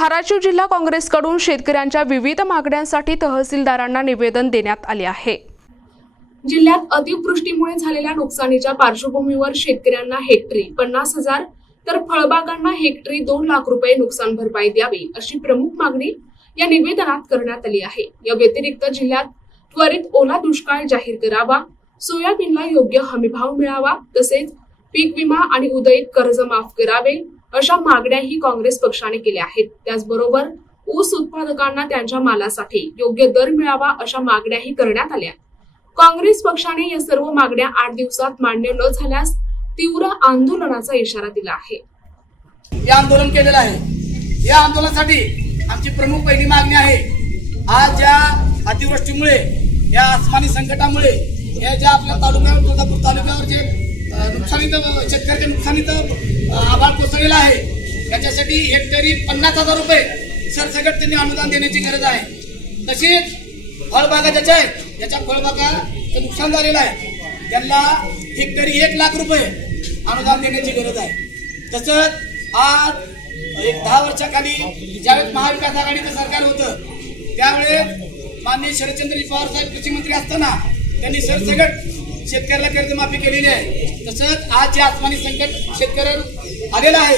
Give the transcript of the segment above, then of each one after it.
धाराशिव जिल्हा काँग्रेसकडून शेतकऱ्यांच्या विविध मागण्यांसाठी तहसीलदारांना निवेदन देण्यात आले आहे। जिल्ह्यात अतिवृष्टीमुळे झालेल्या नुकसानीच्या पार्श्वभूमीवर शेतकऱ्यांना हेक्टरी 50,000 तर फळबागांना हेक्टरी 2 लाख रुपये नुकसान भरपाई द्यावी अशी प्रमुख मागणी या निवेदनात करण्यात आली आहे। या व्यतिरिक्त जिल्ह्यात त्वरित ओला दुष्काळ जाहीर करावा, सोयाबीनला योग्य हमीभाव मिळावा, तसेच पीक विमा आणि उदयित कर्ज माफ करावे अशा मागण्याही काँग्रेस पक्षाने केल्या आहेत। त्याचबरोबर ऊस उत्पादकांना त्यांच्या मालासाठी योग्य दर मिळावा अशा मागण्याही करण्यात आल्या। काँग्रेस पक्षाने या सर्व मागण्या 8 दिवसात मान्य न झाल्यास तीव्र आंदोलनाचा इशारा दिला आहे। हे आंदोलन केलेलं आहे। या आंदोलनासाठी आमची प्रमुख पहिली मागणी आहे, आज या अतिवृष्टीमुळे या आसमानी संकटामुळे या ज्या आपल्या तालुक्यावर तुळजापूर तालुक्यावर जे नुकसानीत शेतकऱ्याच्या नुकसानीत आभाळ कोसळलेला आहे, याच्यासाठी हेक्टरी 50,000 रुपये सरसकट त्यांनी अनुदान देण्याची गरज आहे। तसेच फळबागा ज्याच्या आहेत, ज्याच्या फळबागाचं नुकसान झालेलं आहे, त्यांना हेक्टरी 1 लाख रुपये अनुदान देण्याची गरज आहे। तसंच आज एक 10 वर्षाखाली ज्यावेळेस महाविकास आघाडीचं सरकार होतं त्यावेळेस माननीय शरदचंद्र पवार साहेब कृषी मंत्री असताना त्यांनी सरसकट शेतकऱ्याला कर्जमाफी केलेली आहे। तसंच आज जे आसमानी संकट शेतकऱ्यावर आलेलं आहे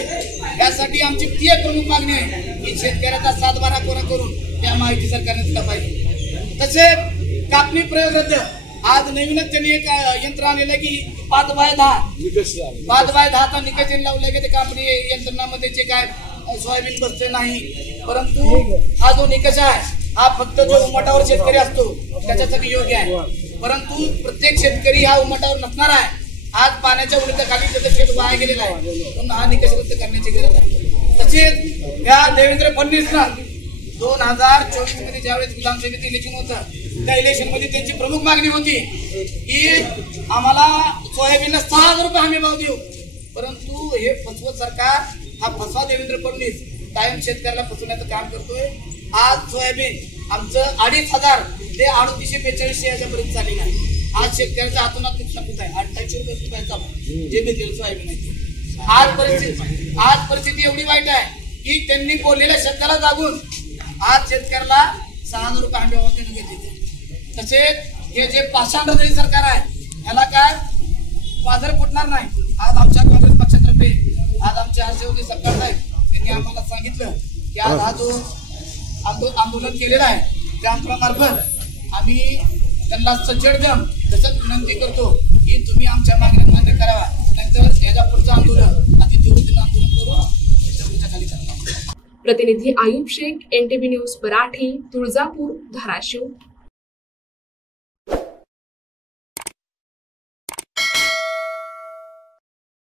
यासाठी आमची ती एक प्रमुख मागणी आहे की शेतकऱ्याचा 7/12 कोरा करून त्या माहिती सरकारने दिला पाहिजे। तसेच कापणी प्रयोग रद्द, आज नवीनच त्यांनी एक यंत्र आणलेलं की 5/10चा निकष लावलाय की ते कापणी यंत्रणामध्ये जे काय सोयाबीन बसते नाही, परंतु हा जो निकष आहे हा फक्त जो उमटावर शेतकरी असतो त्याच्यासाठी योग्य आहे, परंतु प्रत्येक शेतकरी हा उमटावर नसणार आहे। आज पाण्याच्या उडीताखाली त्याचं शेत वाया गेलेलं आहे, म्हणून हा निकष रद्द करण्याची गरज आहे। तसेच या देवेंद्र फडणवीसला 2024 मध्ये ज्यावेळेस विधानसभेचं इलेक्शन होतं त्या इलेक्शन मध्ये त्यांची प्रमुख मागणी होती की आम्हाला सोयाबीनला 6,000 रुपये हमी भाव देऊ, परंतु हे फसवत सरकार, हा फसवा देवेंद्र फडणवीस कायम शेतकऱ्याला फसवण्याचं काम करतोय। आज सोयाबीन आमचं 2,500 ते 3842 याच्यापर्यंत चाललेलं आहे। आज शेतकऱ्याचा हातोनात नुकसान होत आहे। 2800 रुपयाचा जे भेटेल सोयाबीन आहे। आज परिस्थिती एवढी वाईट आहे की त्यांनी बोललेल्या शब्दाला जागून आज शेतकऱ्याला 6,000 रुपये हमी भाव देणं गरजेचं आहे। तसेच हे जे पाषाणधारी सरकार आहे याला काय बाजार फुटणार नाही। आज आमच्या काँग्रेस पक्षातर्फे आज आमचे हर्षवर्धन सरकार साहेब त्यांनी आम्हाला सांगितलं की आज हा जो आंदोलन केलेलं आहे त्या आंदोलनामार्फत आम्ही त्यांना सज्जडदम तसंच विनंती करतो की तुम्ही आमच्या मागण्या मान्य कराव्या, नाहीतर याच्या पुढचं आंदोलन अतितीव्र आंदोलन करून खाली करणार। प्रतिनिधी आयुब शेख, NTV न्यूज मराठी, तुळजापूर, धाराशिव।